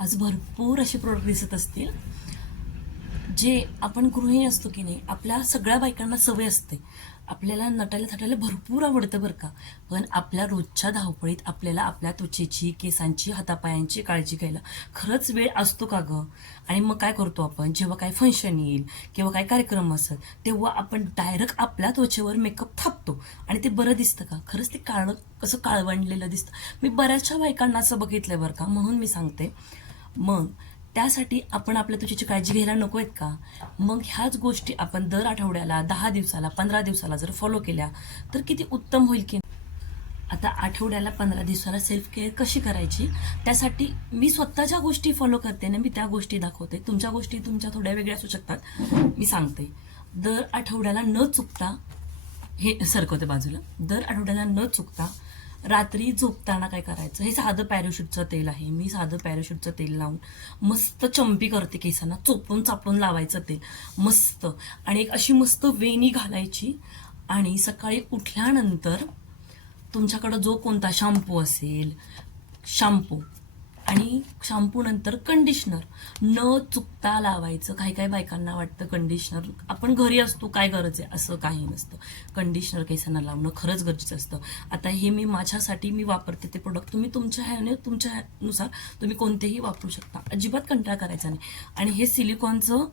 आज भरपूर असे प्रोडक्ट दिसत असतील जे आपण गृहिणी असतो की नाही आपल्या सगळ्या बायकांना सवय असते. आपल्याला नटायला थटायला भरपूर आवडतं बरं का. पण आपल्या रोजच्या धावपळीत आपल्याला आपल्या त्वचेची केसांची हातापायांची काळजी घ्यायला खरंच वेळ असतो का गं? आणि मग काय करतो आपण? जेव्हा काय फंक्शन येईल किंवा काय कार्यक्रम असेल तेव्हा आपण डायरेक्ट आपल्या त्वचेवर मेकअप थापतो. आणि ते बरं दिसतं का? खरंच ते काळं कसं काळवंडलेलं दिसतं. मी बऱ्याचशा बायकांना असं बघितलंय बरं का. म्हणून मी सांगते मग त्यासाठी आपण आपल्या त्वचेची काळजी घ्यायला नको आहेत का? मग ह्याच गोष्टी आपण दर आठवड्याला दहा दिवसाला पंधरा दिवसाला जर फॉलो केल्या तर किती उत्तम होईल की आता आठवड्याला पंधरा दिवसाला सेल्फ केअर कशी करायची? त्यासाठी मी स्वतः ज्या गोष्टी फॉलो करते ना मी त्या गोष्टी दाखवते. तुमच्या गोष्टी तुमच्या थोड्या वेगळ्या असू शकतात. मी सांगते. दर आठवड्याला न चुकता हे सरकवते बाजूला. दर आठवड्याला न चुकता रात्री झोपताना काय करायचं? हे साधं पॅराशूटचं तेल आहे. मी साधं पॅराशूटचं तेल लावून मस्त चंपी करते केसांना. चोपून चापून लावायचं तेल. मस्त. आणि एक अशी मस्त वेणी घालायची. आणि सकाळी उठल्यानंतर तुमच्याकडं जो कोणता शॅम्पू असेल शॅम्पू आणि शॅम्पू नंतर कंडिशनर. न चुकता लावायचं. काही काही बायकांना वाटतं कंडिशनर. आपण घरी असतो काय गरज आहे? असं काही नसतं. कंडिशनर केसांना लावणं खरंच गरजेचं असतं. आता हे मी माझ्यासाठी मी वापरते ते प्रोडक्ट तुम्ही तुमच्या ह्याने तुमच्या ह्यानुसार तुम्ही कोणतेही वापरू शकता. अजिबात कंटाळा करायचा नाही. आणि हे सिलिकॉनचं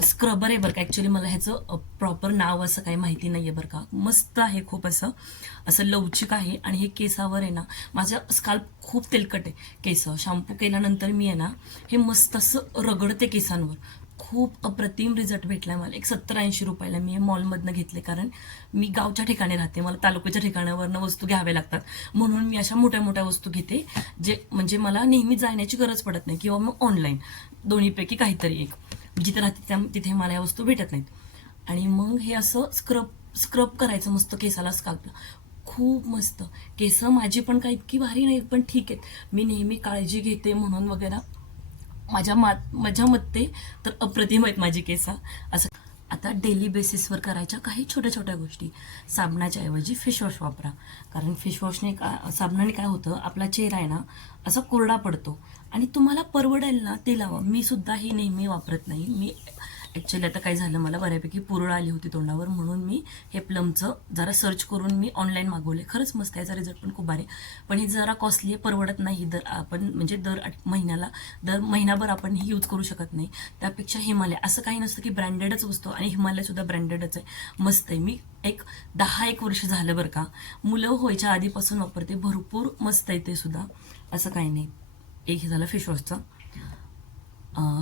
स्क्रबर आहे बरं का. ॲक्च्युली मला ह्याचं प्रॉपर नाव असं काही माहिती नाही आहे बरं का. मस्त आहे खूप असं. असं लवचिक आहे आणि हे केसावर आहे ना माझं स्काल्प खूप तेलकट आहे केस. शॅम्पू केल्यानंतर मी आहे ना हे मस्त असं रगडते केसांवर. खूप अप्रतिम रिझल्ट भेटला मला. एक सत्तर ऐंशी रुपयाला मी हे मॉलमधनं घेतले कारण मी गावच्या ठिकाणी राहते. मला तालुक्याच्या ठिकाणावरनं वस्तू घ्याव्या लागतात. म्हणून मी अशा मोठ्या मोठ्या वस्तू घेते जे म्हणजे मला नेहमी जाण्याची गरज पडत नाही किंवा मग ऑनलाईन दोन्हीपैकी काहीतरी एक. जिथे राहते त्या तिथे मला या वस्तू भेटत नाहीत. आणि मग हे असं स्क्रब स्क्रब करायचं मस्त केसाला स्काल्पला खूप मस्त. केस माझी पण काही इतकी भारी नाही पण ठीक आहेत. मी नेहमी काळजी घेते म्हणून वगैरे. माझ्या मा माझ्या मते तर अप्रतिम आहेत माझी केस असं आता डेली बेसिसवर करायच्या काही छोट्या छोट्या गोष्टी. साबणाच्या ऐवजी फेसवॉश वापरा. कारण फिशवॉशने का साबणाने काय होतं आपला चेहरा आहे ना असा कोरडा पडतो. आणि तुम्हाला परवडेल ना ते लावा. मी सुद्धा हे नेहमी वापरत नाही. मी ॲक्च्युली आता काय झालं मला बऱ्यापैकी पुरळ आली होती तोंडावर म्हणून मी हे प्लमचं जरा सर्च करून मी ऑनलाईन मागवले खरंच मस्त आहे याचा रिझल्ट पण खूप भारी आहे. पण हे जरा कॉस्टली आहे परवडत नाही दर. आपण म्हणजे दर आठ महिन्याला दर महिनाभर आपण हे यूज करू शकत नाही. त्यापेक्षा हिमालय. असं काही नसतं की ब्रँडेडच असतो आणि हिमालयसुद्धा ब्रँडेडच आहे. मस्त आहे. मी एक दहा एक वर्ष झालं बरं का मुलं व्हायच्या आधीपासून वापरते. भरपूर मस्त आहे ते सुद्धा. असं काही नाही. एक हे झालं फेशवॉशचं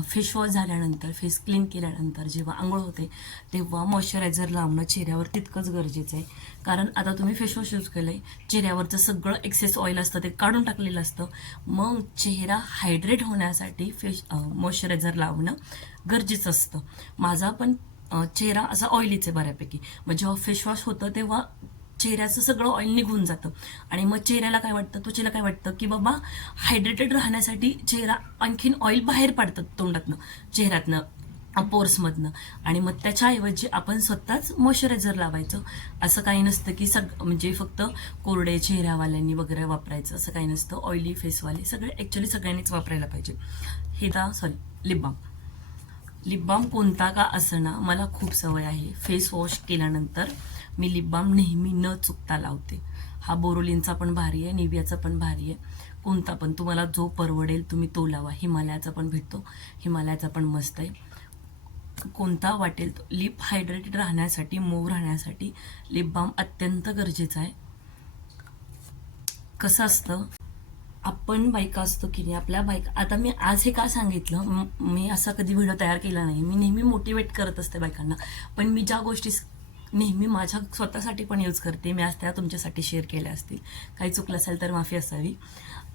फेशवॉश झाल्यानंतर फेस क्लीन केल्यानंतर जेव्हा आंघोळ होते तेव्हा मॉइश्चरायझर लावणं चेहऱ्यावर तितकंच गरजेचं आहे. कारण आता तुम्ही फेशवॉश यूज केलं आहे चेहऱ्यावरचं सगळं एक्सेस ऑइल असतं ते काढून टाकलेलं असतं. मग चेहरा हायड्रेट होण्यासाठी फेश मॉइश्चरायझर लावणं गरजेचं असतं. माझा पण चेहरा असा ऑइलीच आहे बऱ्यापैकी. मग जेव्हा फेशवॉश होतं तेव्हा चेहऱ्याचं सगळं ऑइल निघून जातं. आणि मग चेहऱ्याला काय वाटतं? त्वचेला काय वाटतं? की बाबा हायड्रेटेड राहण्यासाठी चेहरा आणखीन ऑइल बाहेर पाडतात तोंडातनं चेहऱ्यातनं पोर्समधनं आणि मग त्याच्याऐवजी आपण स्वतःच मॉइश्चरायझर लावायचं. असं काही नसतं की सग म्हणजे फक्त कोरडे चेहऱ्यावाल्यांनी वगैरे वापरायचं. असं काही नसतं. ऑइली फेसवाले सगळे ॲक्च्युली सगळ्यांनीच वापरायला पाहिजे. हे दा sorry lip balm lip balm कोणता का असणं मला खूप सवय आहे. फेस वॉश केल्यानंतर मी लिप बाम नेहमी न चुकता लावते. हा बोरोलिनचा पण भारी आहे निव्याचा पण भारी आहे. कोणता पण तुम्हाला जो परवडेल तुम्ही तो लावा. हिमालयाचा पण भेटतो हिमालयाचा पण मस्त आहे. कोणता वाटेल तो? लिप हायड्रेटेड राहण्यासाठी मऊ राहण्यासाठी लिप बाम अत्यंत गरजेचा आहे. कसं असतं? आपण बायका असतो की नाही आपल्या बायका आता मी आज हे का सांगितलं? मी असा कधी व्हिडिओ तयार केला नाही. मी नेहमी मोटिवेट करत असते बायकांना. पण मी ज्या गोष्टी नेहमी माझ्या स्वतःसाठी पण यूज करते. मी आज त्या तुमच्यासाठी शेअर केल्या असतील. काही चुकलं असेल तर माफी असावी.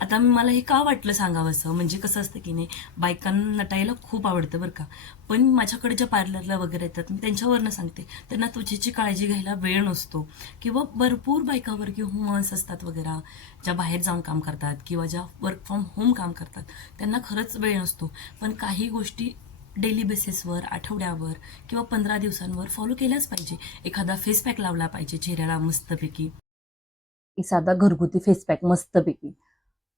आता मी मला हे का वाटलं सांगावं असं म्हणजे कसं असतं की नाही बायकांना नटायला खूप आवडतं बरं का. पण माझ्याकडे ज्या पार्लरला वगैरे येतात मी त्यांच्यावरनं सांगते. त्यांना त्वचेची काळजी घ्यायला वेळ नसतो. किंवा भरपूर बायकावर किंवा वुमन्स असतात वगैरे ज्या बाहेर जाऊन काम करतात किंवा ज्या वर्क फ्रॉम होम काम करतात. त्यांना खरंच वेळ नसतो. पण काही गोष्टी डेली बेसिसवर आठवड्यावर किंवा पंधरा दिवसांवर फॉलो केलाच पाहिजे. एखादा फेस पॅक लावला पाहिजे चेहऱ्याला मस्तपैकी. एक साधा घरगुती फेस पॅक मस्तपैकी.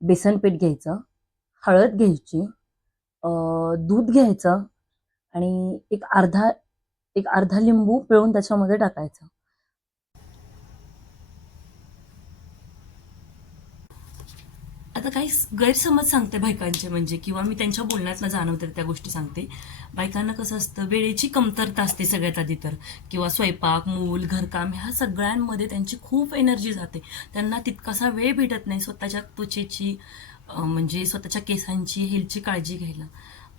बेसन पीठ घ्यायचं हळद घ्यायची दूध घ्यायचं आणि एक अर्धा एक अर्धा लिंबू पिळून त्याच्यामध्ये टाकायचं. आता काही गैरसमज सांगते बायकांचे म्हणजे किंवा मी त्यांच्या बोलण्यातनं जाणवते त्या गोष्टी सांगते. बायकांना कसं असतं वेळेची कमतरता असते सगळ्यात आधी तर. किंवा स्वयंपाक मूल घरकाम ह्या सगळ्यांमध्ये त्यांची खूप एनर्जी जाते. त्यांना तितकासा वेळ भेटत नाही स्वतःच्या त्वचेची म्हणजे स्वतःच्या केसांची हेल्थची काळजी घ्यायला.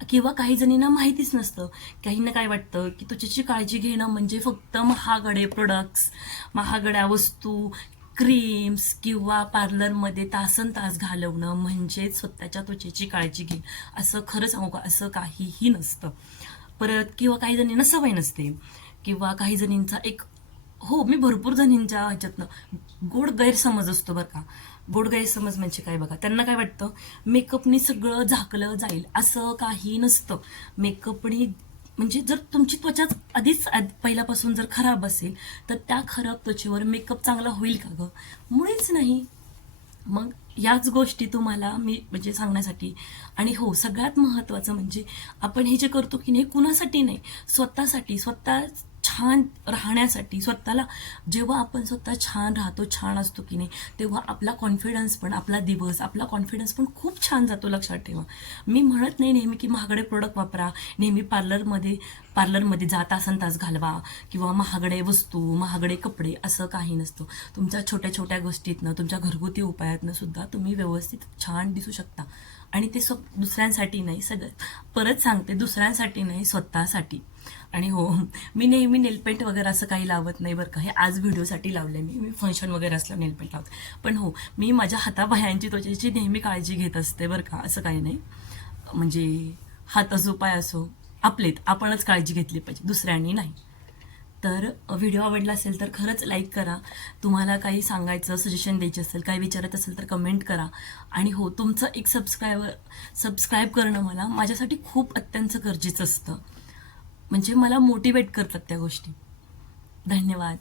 किंवा काही जणींना माहितीच नसतं. काहींना काय वाटतं की त्वचेची काळजी घेणं म्हणजे फक्त महागडे प्रोडक्ट्स महागड्या वस्तू क्रीम्स किंवा पार्लरमध्ये तासन तास घालवणं म्हणजेच स्वतःच्या त्वचेची काळजी घे असं खरं सांगू का? असं काहीही नसतं. परत किंवा काही जणींना सवय नसते. किंवा काही जणींचा एक हो मी भरपूर जणींच्या ह्याच्यातनं गोड गैरसमज असतो बरं का. गोड गैरसमज म्हणजे काय बघा? त्यांना काय वाटतं? मेकअपनी सगळं झाकलं जाईल. असं काही नसतं. मेकअपनी म्हणजे जर तुमची त्वचा आधीच पहिल्यापासून जर खराब असेल तर त्या खराब त्वचेवर मेकअप चांगला होईल का गं? मुळीच नाही. मग याच गोष्टी तुम्हाला मी म्हणजे सांगण्यासाठी आणि हो सगळ्यात महत्त्वाचं म्हणजे आपण हे जे करतो की नाही कुणासाठी नाही स्वतःसाठी स्वतः छान राहण्यासाठी स्वतःला जेव्हा आपण स्वतः छान राहतो छान असतो की नाही तेव्हा आपला कॉन्फिडन्स पण आपला दिवस आपला कॉन्फिडन्स पण खूप छान जातो लक्षात ठेवा. मी म्हणत नाही नेहमी की महागडे प्रोडक्ट वापरा नेहमी पार्लरमध्ये पार्लरमध्ये जात तासन तास घालवा किंवा महागडे वस्तू महागडे कपडे असं काही नसतं. तुमच्या छोट्या छोट्या गोष्टीतनं तुमच्या घरगुती उपायातनं सुद्धा तुम्ही व्यवस्थित छान दिसू शकता. आणि ते स्व दुसऱ्यांसाठी नाही सगळं परत सांगते दुसऱ्यांसाठी नाही स्वतःसाठी. आणि हो मी नेहमी नेलपेंट वगैरे असं काही लावत नाही बरं का. हे आज व्हिडिओसाठी लावलं मी. मी फंक्शन वगैरे असलं नेलपेंट लावते. पण हो मी माझ्या हातापायांची त्वचेची नेहमी काळजी घेत असते बरं का. असं काही नाही. म्हणजे हात असो पाय असो आपलेत. आपणच काळजी घेतली पाहिजे. दुसऱ्यांनी नाही. तर व्हिडिओ आवडला असेल तर खरंच लाईक करा. तुम्हाला काही सांगायचं सजेशन द्यायचं असेल काही विचारत असेल तर कमेंट करा. आणि हो तुमचं एक सबस्क्रायबर सबस्क्राईब करणं मला माझ्यासाठी खूप अत्यंत गरजेचं असतं. म्हणजे मला मोटिवेट करतात त्या गोष्टी. धन्यवाद.